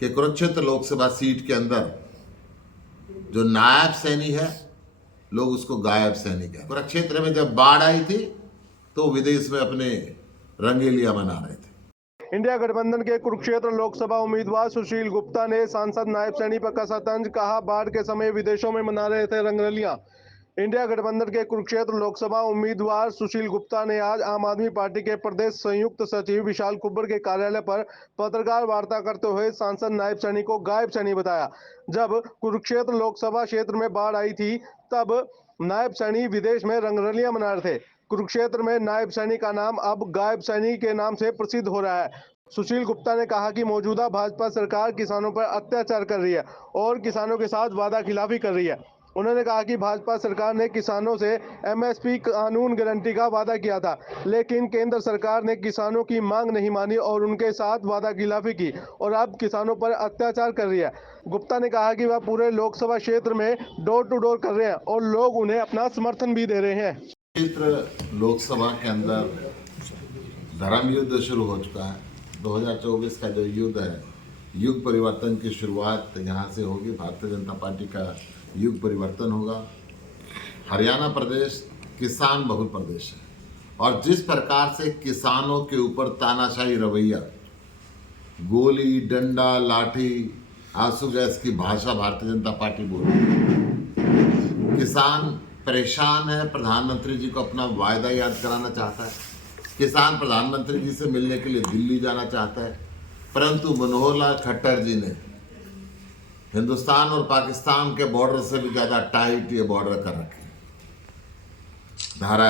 कि कुरुक्षेत्र लोकसभा सीट के अंदर जो नायब सैनी है, लोग उसको गायब सैनी कहते हैं। कुरुक्षेत्र में जब बाढ़ आई थी तो विदेश में अपने रंगेलियां मना रहे थे। इंडिया गठबंधन के कुरुक्षेत्र लोकसभा उम्मीदवार सुशील गुप्ता ने सांसद नायब सैनी पर कसा तंज, कहा बाढ़ के समय विदेशों में मना रहे थे रंगरलियां। इंडिया गठबंधन के कुरुक्षेत्र लोकसभा उम्मीदवार सुशील गुप्ता ने आज आम आदमी पार्टी के प्रदेश संयुक्त सचिव विशाल कुब्बर के कार्यालय पर पत्रकार वार्ता करते हुए सांसद नायब सैनी को गायब सैनी बताया। जब कुरुक्षेत्र लोकसभा क्षेत्र में बाढ़ आई थी तब नायब सैनी विदेश में रंगरलियां मना रहे थे। कुरुक्षेत्र में नायब सैनी का नाम अब गायब सैनी के नाम से प्रसिद्ध हो रहा है। सुशील गुप्ता ने कहा कि मौजूदा भाजपा सरकार किसानों पर अत्याचार कर रही है और किसानों के साथ वादा खिलाफी कर रही है। उन्होंने कहा कि भाजपा सरकार ने किसानों से एमएसपी कानून गारंटी का वादा किया था, लेकिन केंद्र सरकार ने किसानों की मांग नहीं मानी और उनके साथ वादा खिलाफी की और अब किसानों पर अत्याचार कर रही है। गुप्ता ने कहा कि वह पूरे लोकसभा क्षेत्र में डोर टू डोर कर रहे हैं और लोग उन्हें अपना समर्थन भी दे रहे हैं। क्षेत्र लोकसभा के अंदर धर्म युद्ध शुरू हो चुका है। 2024 का जो युद्ध है, युग परिवर्तन की शुरुआत यहाँ से होगी। भारतीय जनता पार्टी का युग परिवर्तन होगा। हरियाणा प्रदेश किसान बहुल प्रदेश है और जिस प्रकार से किसानों के ऊपर तानाशाही रवैया, गोली डंडा लाठी आंसू गैस की भाषा भारतीय जनता पार्टी बोल रही है। किसान परेशान है। प्रधानमंत्री जी को अपना वायदा याद कराना चाहता है। किसान प्रधानमंत्री जी से मिलने के लिए दिल्ली जाना चाहता है, परंतु मनोहर लाल खट्टर जी ने हिंदुस्तान और पाकिस्तान के बॉर्डर से भी ज़्यादा टाइट ये बॉर्डर कर रखे हैं। धारा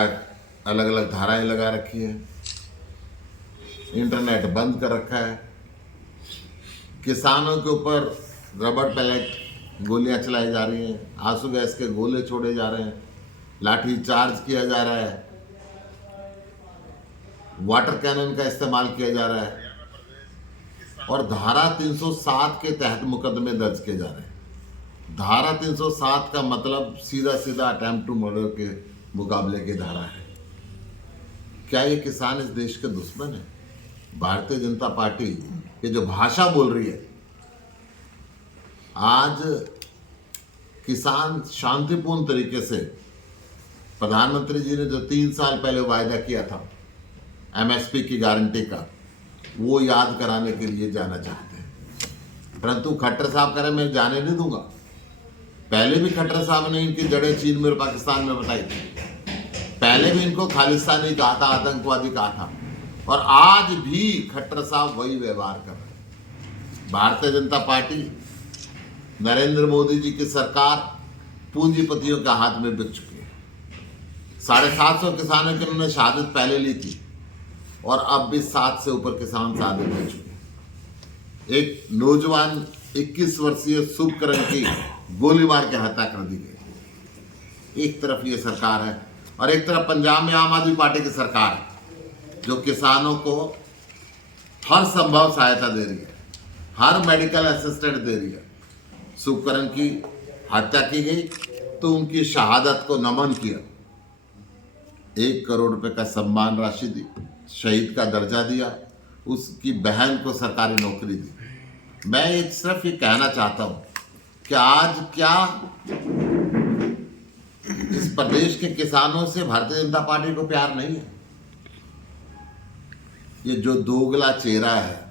अलग अलग धाराएं लगा रखी है, इंटरनेट बंद कर रखा है, किसानों के ऊपर रबड़ पैलेट गोलियां चलाई जा रही हैं, आंसू गैस के गोले छोड़े जा रहे हैं, लाठी चार्ज किया जा रहा है, वाटर कैनन का इस्तेमाल किया जा रहा है और धारा 307 के तहत मुकदमे दर्ज किए जा रहे हैं। धारा 307 का मतलब सीधा सीधा अटेम्प्ट टू मर्डर के मुकाबले की धारा है। क्या ये किसान इस देश के दुश्मन है? भारतीय जनता पार्टी ये जो भाषा बोल रही है, आज किसान शांतिपूर्ण तरीके से प्रधानमंत्री जी ने जो 3 साल पहले वायदा किया था एमएसपी की गारंटी का, वो याद कराने के लिए जाना चाहते हैं। परंतु खट्टर साहब कह रहे मैं जाने नहीं दूंगा। पहले भी खट्टर साहब ने इनकी जड़ें चीन में और पाकिस्तान में बताई थी। पहले भी इनको खालिस्तानी कहा था, आतंकवादी कहा था और आज भी खट्टर साहब वही व्यवहार कर रहे हैं। भारतीय जनता पार्टी, नरेंद्र मोदी जी की सरकार पूंजीपतियों के हाथ में बिक चुकी है। 750 किसानों की उन्होंने शहादत पहले ली थी और अब भी 7 से ऊपर किसान शहादत हो चुके हैं। एक नौजवान 21 वर्षीय शुभकरण की गोली मार के हत्या कर दी गई। एक तरफ ये सरकार है और एक तरफ पंजाब में आम आदमी पार्टी की सरकार है जो किसानों को हर संभव सहायता दे रही है, हर मेडिकल असिस्टेंट दे रही है। शुभकरण की हत्या की गई तो उनकी शहादत को नमन किया, 1 करोड़ रुपए का सम्मान राशि दी, शहीद का दर्जा दिया, उसकी बहन को सरकारी नौकरी दी। मैं एक सिर्फ ये कहना चाहता हूँ कि आज क्या इस प्रदेश के किसानों से भारतीय जनता पार्टी को प्यार नहीं है? ये जो दोगला चेहरा है,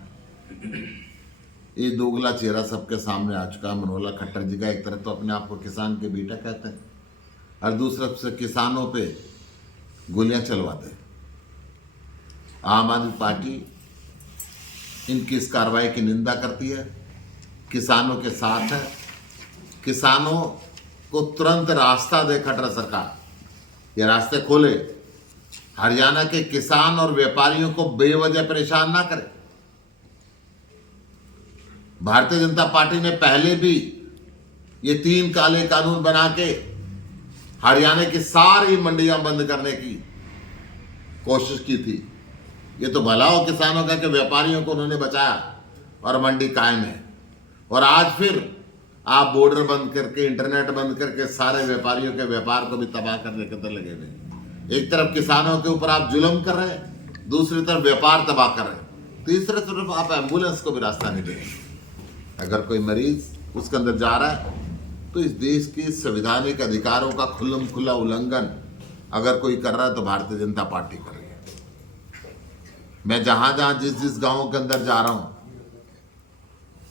ये दोगला चेहरा सबके सामने आ चुका है। मनोहर लाल खट्टर जी का एक तरफ तो अपने आप को किसान के बेटा कहते हैं और दूसरी तरफ से किसानों पे गोलियां चलवाते हैं। आम आदमी पार्टी इनकी इस कार्रवाई की निंदा करती है, किसानों के साथ है। किसानों को तुरंत रास्ता दे खट्टर सरकार, ये रास्ते खोले। हरियाणा के किसान और व्यापारियों को बेवजह परेशान ना करे। भारतीय जनता पार्टी ने पहले भी ये 3 काले कानून बना के हरियाणा की सारी मंडियां बंद करने की कोशिश की थी। ये तो भला हो किसानों का कि व्यापारियों को उन्होंने बचाया और मंडी कायम है। और आज फिर आप बॉर्डर बंद करके, इंटरनेट बंद करके सारे व्यापारियों के व्यापार को भी तबाह करने के अंदर लगे हुए। एक तरफ किसानों के ऊपर आप जुल्म कर रहे हैं, दूसरी तरफ व्यापार तबाह कर रहे हैं, तीसरी तरफ आप एम्बुलेंस को भी रास्ता नहीं दे रहे। अगर कोई मरीज उसके अंदर जा रहा है तो इस देश के संवैधानिक अधिकारों का खुल्लम खुल्ला उल्लंघन अगर कोई कर रहा है तो भारतीय जनता पार्टी कर रही है। मैं जहां जहां जिस जिस गांव के अंदर जा रहा हूं,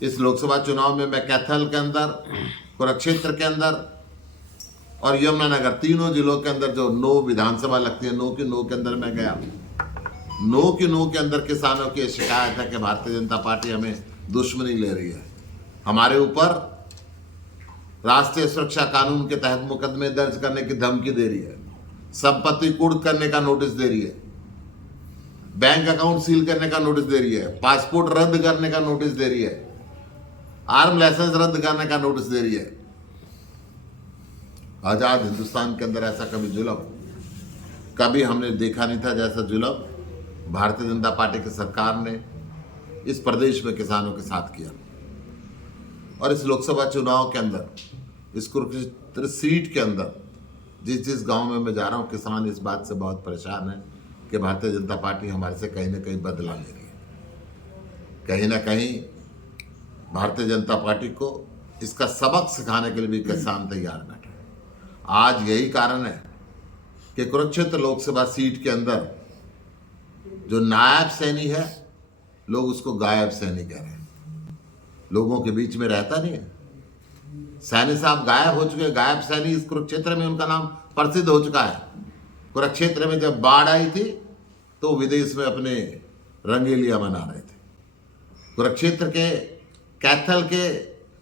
इस लोकसभा चुनाव में मैं कैथल के अंदर, कुरुक्षेत्र के अंदर और यमुनानगर, तीनों जिलों के अंदर जो 9 विधानसभा लगती है, 9 की 9 के अंदर मैं गया। 9 की 9 के अंदर किसानों की शिकायत है कि भारतीय जनता पार्टी हमें दुश्मनी ले रही है, हमारे ऊपर राष्ट्रीय सुरक्षा कानून के तहत मुकदमे दर्ज करने की धमकी दे रही है, संपत्ति कुर्क करने का नोटिस दे रही है, बैंक अकाउंट सील करने का नोटिस दे रही है, पासपोर्ट रद्द करने का नोटिस दे रही है, आर्म लाइसेंस रद्द करने का नोटिस दे रही है। आजाद हिंदुस्तान के अंदर ऐसा कभी जुल्म कभी हमने देखा नहीं था जैसा जुल्म भारतीय जनता पार्टी की सरकार ने इस प्रदेश में किसानों के साथ किया। और इस लोकसभा चुनाव के अंदर, इस कुरुक्षेत्र सीट के अंदर जिस जिस गांव में मैं जा रहा हूं, किसान इस बात से बहुत परेशान है कि भारतीय जनता पार्टी हमारे से कहीं ना कहीं बदला ले रही है। कहीं ना कहीं भारतीय जनता पार्टी को इसका सबक सिखाने के लिए भी किसान तैयार बैठे। आज यही कारण है कि कुरुक्षेत्र लोकसभा सीट के अंदर जो नायब सैनी है, लोग उसको गायब सैनी कह रहे हैं। लोगों के बीच में रहता नहीं है। सैनी साहब गायब हो चुके हैं। गायब सैनी इस कुरुक्षेत्र में उनका नाम प्रसिद्ध हो चुका है। कुरुक्षेत्र में जब बाढ़ आई थी तो विदेश में अपने रंगेलियां मना रहे थे। कुरुक्षेत्र के, कैथल के,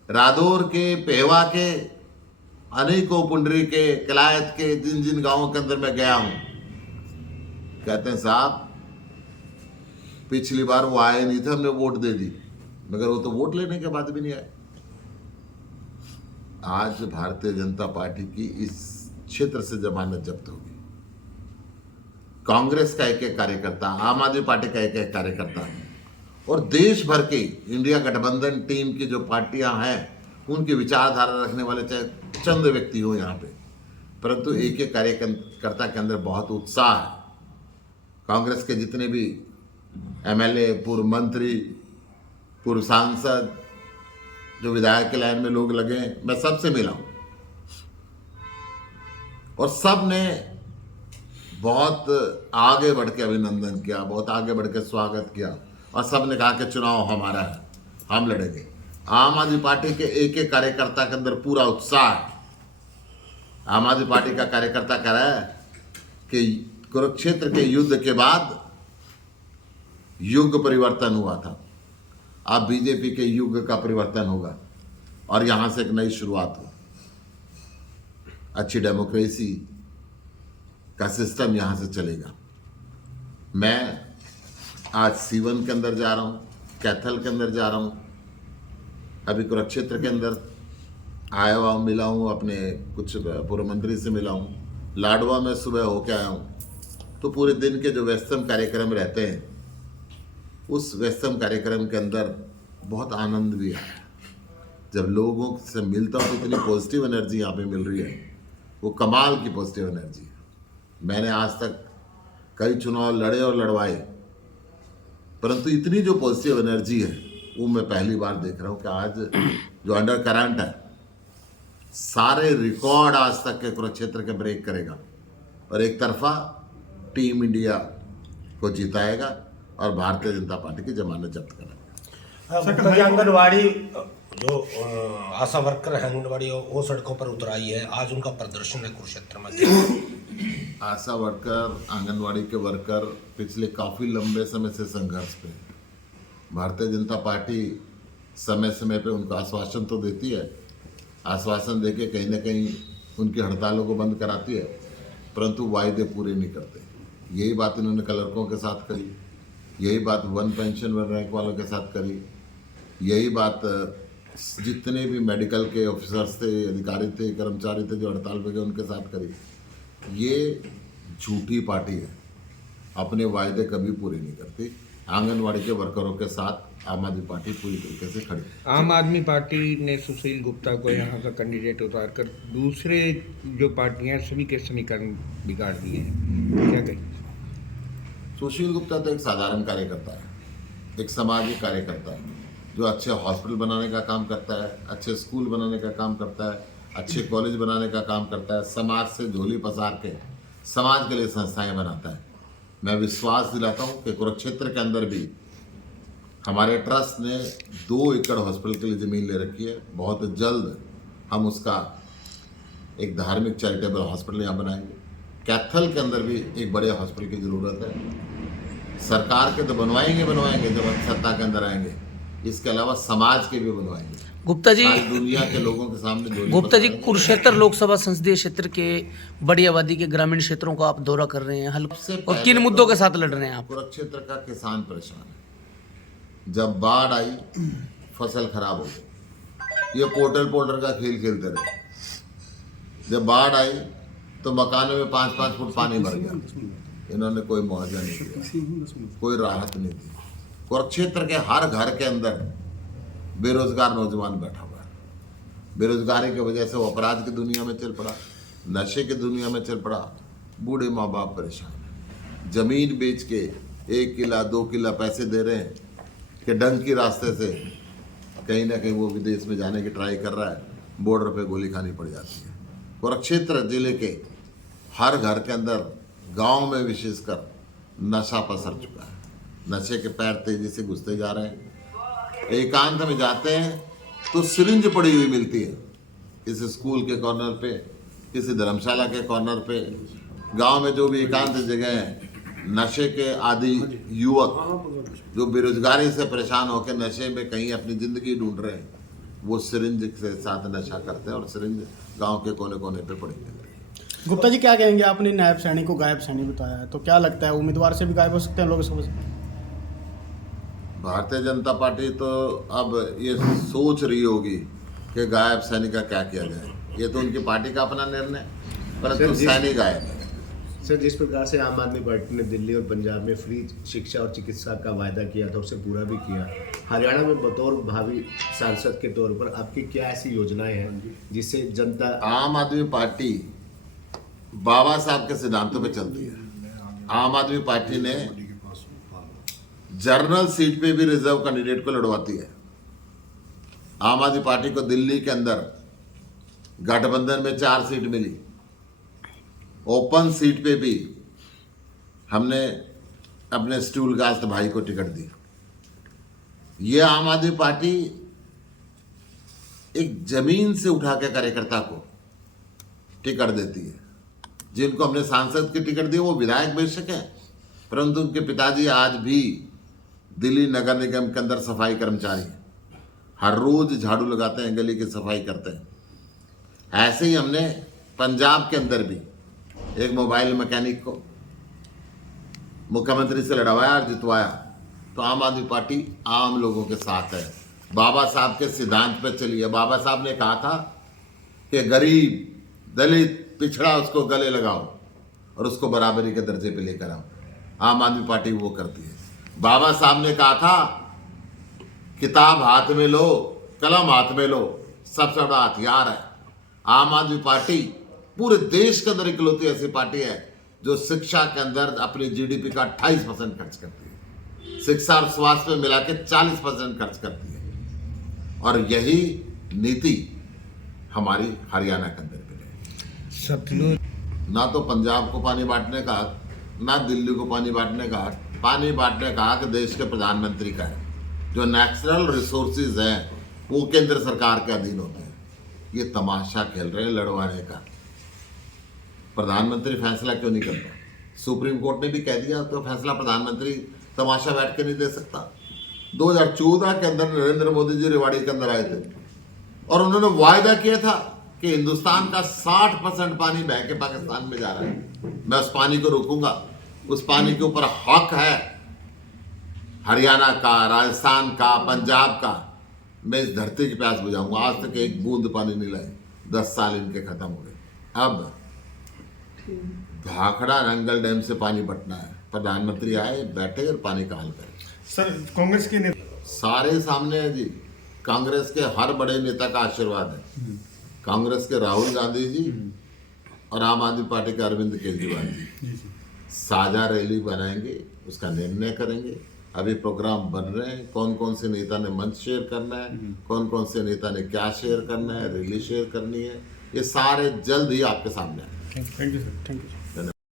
रादौर के, पेवा के, अनेकों पुंडरी के, कलायत के, जिन जिन गांवों के अंदर मैं गया हूं, कहते हैं साहब पिछली बार वो आए नहीं थे, हमने वोट दे दी, मगर वो तो वोट लेने के बाद भी नहीं आए। आज भारतीय जनता पार्टी की इस क्षेत्र से जमानत जब्त होगी। कांग्रेस का एक एक कार्यकर्ता, आम आदमी पार्टी का एक एक कार्यकर्ता और देश भर के इंडिया गठबंधन टीम की जो पार्टियां हैं, उनकी विचारधारा रखने वाले चाहे चंद व्यक्ति हो यहाँ पे, परंतु एक एक कार्यकर्ता के अंदर बहुत उत्साह है। कांग्रेस के जितने भी एमएलए, पूर्व मंत्री, पूर्व सांसद, जो विधायक के लाइन में लोग लगे, मैं सबसे मिला हूं और सब ने बहुत आगे बढ़ के अभिनंदन किया, बहुत आगे बढ़ के स्वागत किया और सब ने कहा कि चुनाव हमारा है, हम लड़ेंगे। आम आदमी पार्टी के एक एक कार्यकर्ता के अंदर पूरा उत्साह है। आम आदमी पार्टी का कार्यकर्ता कह रहा है कि कुरुक्षेत्र के युद्ध के बाद युग परिवर्तन हुआ था, अब बीजेपी के युग का परिवर्तन होगा और यहां से एक नई शुरुआत हो। अच्छी डेमोक्रेसी का सिस्टम यहां से चलेगा। मैं आज सीवन के अंदर जा रहा हूं, कैथल के अंदर जा रहा हूं, अभी कुरुक्षेत्र के अंदर आया हुआ मिला हूं, अपने कुछ पूर्व मंत्री से मिला हूं, लाडवा में सुबह होके आया हूं। तो पूरे दिन के जो व्यस्तम कार्यक्रम रहते हैं, उस व्यस्तम कार्यक्रम के अंदर बहुत आनंद भी आया। जब लोगों से मिलता हूँ तो इतनी पॉजिटिव एनर्जी यहाँ पे मिल रही है, वो कमाल की पॉजिटिव एनर्जी है। मैंने आज तक कई चुनाव लड़े और लड़वाए, परंतु इतनी जो पॉजिटिव एनर्जी है वो मैं पहली बार देख रहा हूँ कि आज जो अंडर करंट है, सारे रिकॉर्ड आज तक के कुरुक्षेत्र के ब्रेक करेगा और एक तरफा टीम इंडिया को जिताएगा और भारतीय जनता पार्टी की जमानत जब्त करेगा। आंगनबाड़ी जो आशा वर्कर है, आंगनबाड़ी वो सड़कों पर उतर आई है, आज उनका प्रदर्शन है कुरुक्षेत्र में। आशा वर्कर, आंगनवाड़ी के वर्कर पिछले काफ़ी लंबे समय से संघर्ष पे हैं। भारतीय जनता पार्टी समय समय पे उनको आश्वासन तो देती है, आश्वासन देके कहीं ना कहीं उनकी हड़तालों को बंद कराती है, परंतु वायदे पूरे नहीं करते। यही बात इन्होंने क्लर्कों के साथ करी, यही बात वन पेंशन वन रैंक वालों के साथ करी, यही बात जितने भी मेडिकल के ऑफिसर्स थे, अधिकारी थे, कर्मचारी थे जो हड़ताल पे गए, उनके साथ करी। ये झूठी पार्टी है, अपने वायदे कभी पूरे नहीं करती। आंगनवाड़ी के वर्करों के साथ आम आदमी पार्टी पूरी तरीके से खड़ी है। आम आदमी पार्टी ने सुशील गुप्ता को यहाँ का कैंडिडेट उतार कर दूसरे जो पार्टियां सभी के समीकरण बिगाड़ दिए हैं, क्या कहें? सुशील गुप्ता तो एक साधारण कार्यकर्ता है, एक सामाजिक कार्यकर्ता है। जो अच्छे हॉस्पिटल बनाने का काम करता है, अच्छे स्कूल बनाने का काम करता है, अच्छे कॉलेज बनाने का काम करता है, समाज से झोली पसार के समाज के लिए संस्थाएं बनाता है। मैं विश्वास दिलाता हूं कि कुरुक्षेत्र के अंदर भी हमारे ट्रस्ट ने 2 एकड़ हॉस्पिटल के लिए ज़मीन ले रखी है। बहुत जल्द हम उसका एक धार्मिक चैरिटेबल हॉस्पिटल यहाँ बनाएंगे। कैथल के अंदर भी एक बड़े हॉस्पिटल की ज़रूरत है। सरकार के तो बनवाएंगे जब हम सत्ता के अंदर आएंगे। इसके अलावा समाज के भी बनवाएंगे। गुप्ता जी, सारी दुनिया के लोगों के सामने झोली गुप्ता जी, पसारेंगे। कुरुक्षेत्र लोकसभा संसदीय क्षेत्र के बड़ी आबादी के ग्रामीण क्षेत्रों का आप दौरा कर रहे हैं, सबसे और पहले किन तो मुद्दों के साथ लड़ रहे हैं आप? कुरुक्षेत्र का किसान परेशान है। जब बाढ़ आई, फसल खराब हो गई। ये पोर्टल का खेल खेलते रहे। जब बाढ़ आई तो मकानों में 5-5 फुट पानी भर गया। इन्होंने कोई मुआवजा नहीं दिया, कोई राहत नहीं दी। कुरुक्षेत्र के हर घर के अंदर बेरोजगार नौजवान बैठा हुआ है। बेरोजगारी की वजह से वो अपराध की दुनिया में चल पड़ा, नशे की दुनिया में चल पड़ा। बूढ़े माँ बाप परेशान हैं। जमीन बेच के 1 किला 2 किला पैसे दे रहे हैं कि डंग की रास्ते से कहीं ना कहीं वो विदेश में जाने की ट्राई कर रहा है। बॉर्डर पे गोली खानी पड़ जाती है। कुरुक्षेत्र जिले के हर घर के अंदर, गांव में विशेषकर नशा पसर चुका है। नशे के पैर तेजी से घुसते जा रहे हैं। एकांत में जाते हैं तो सिरिंज पड़ी हुई मिलती है, किसी स्कूल के कॉर्नर पे, किसी धर्मशाला के कॉर्नर पे। गांव में जो भी एकांत जगह है, नशे के आदि युवक जो बेरोजगारी से परेशान होकर नशे में कहीं अपनी ज़िंदगी ढूंढ रहे हैं, वो सिरिंज के साथ नशा करते हैं और सिरिंज गांव के कोने कोने पे पड़ी है। गुप्ता जी, क्या कहेंगे? आपने नायब सैनी को गायब सैनी बताया है, तो क्या लगता है उम्मीदवार से भी गायब हो सकते हैं लोकसभा से? भारतीय जनता पार्टी तो अब ये सोच रही होगी कि गायब सैनी का क्या किया जाए। ये तो उनकी पार्टी का अपना निर्णय, परंतु सैनी गायब है। सर, जिस प्रकार से आम आदमी पार्टी ने दिल्ली और पंजाब में फ्री शिक्षा और चिकित्सा का वायदा किया था, उसे पूरा भी किया। हरियाणा में बतौर भावी सांसद के तौर पर आपकी क्या ऐसी योजनाएं हैं जिससे जनता? आम आदमी पार्टी बाबा साहब के सिद्धांतों पे चलती है। आम आदमी पार्टी ने जनरल सीट पे भी रिजर्व कैंडिडेट को लड़वाती है। आम आदमी पार्टी को दिल्ली के अंदर गठबंधन में 4 सीट मिली। ओपन सीट पे भी हमने अपने स्टूल कास्ट भाई को टिकट दी। ये आम आदमी पार्टी एक जमीन से उठा के कार्यकर्ता को टिकट देती है। जिनको हमने सांसद की टिकट दी वो विधायक बेशक हैं, परंतु उनके पिताजी आज भी दिल्ली नगर निगम के अंदर सफाई कर्मचारी हैं। हर रोज झाड़ू लगाते हैं, गली की सफाई करते हैं। ऐसे ही हमने पंजाब के अंदर भी एक मोबाइल मैकेनिक को मुख्यमंत्री से लड़वाया और जितवाया। तो आम आदमी पार्टी आम लोगों के साथ है, बाबा साहब के सिद्धांत पर चली है। बाबा साहब ने कहा था कि गरीब, दलित, पिछड़ा उसको गले लगाओ और उसको बराबरी के दर्जे पे लेकर आओ। आम आदमी पार्टी वो करती है। बाबा साहब ने कहा था किताब हाथ में लो, कलम हाथ में लो, सबसे बड़ा हथियार है। आम आदमी पार्टी पूरे देश के अंदर इकलौती ऐसी पार्टी है जो शिक्षा के अंदर अपनी जीडीपी का 28% खर्च करती है। शिक्षा और स्वास्थ्य में मिला के 40% खर्च करती है। और यही नीति हमारी हरियाणा के अंदर भी है। सतलुज ना तो पंजाब को पानी बांटने का हक, ना दिल्ली को पानी बांटने का हक। पानी बांटने का हक देश के प्रधानमंत्री का है। जो नेचुरल रिसोर्सेज हैं वो केंद्र सरकार के अधीन होते हैं। ये तमाशा खेल रहे हैं लड़वाने का। प्रधानमंत्री फैसला क्यों नहीं करता? सुप्रीम कोर्ट ने भी कह दिया तो फैसला प्रधानमंत्री तमाशा बैठ के नहीं दे सकता। 2014 के अंदर नरेंद्र मोदी जी रेवाड़ी के अंदर आए थे और उन्होंने वायदा किया था कि हिंदुस्तान का 60% पानी बह के पाकिस्तान में जा रहा है, मैं उस पानी को रोकूंगा। उस पानी के ऊपर हक है हरियाणा का, राजस्थान का, पंजाब का। मैं इस धरती की प्यास बुझाऊंगा। आज तक एक बूंद पानी नहीं लाए, 10 साल इनके खत्म हो गए। अब भाखड़ा नंगल डैम से पानी बटना है। प्रधानमंत्री आए, बैठे और पानी का हल करें। सर, कांग्रेस के सारे सामने है जी। कांग्रेस के हर बड़े नेता का आशीर्वाद है। कांग्रेस के राहुल गांधी जी और आम आदमी पार्टी के अरविंद केजरीवाल जी साझा रैली बनाएंगे, उसका निर्णय करेंगे। अभी प्रोग्राम बन रहे हैं, कौन कौन से नेता ने मंच शेयर करना है, कौन कौन से नेता ने क्या शेयर करना है, रैली शेयर करनी है, ये सारे जल्द ही आपके सामने आएंगे। Thank you sir, thank you.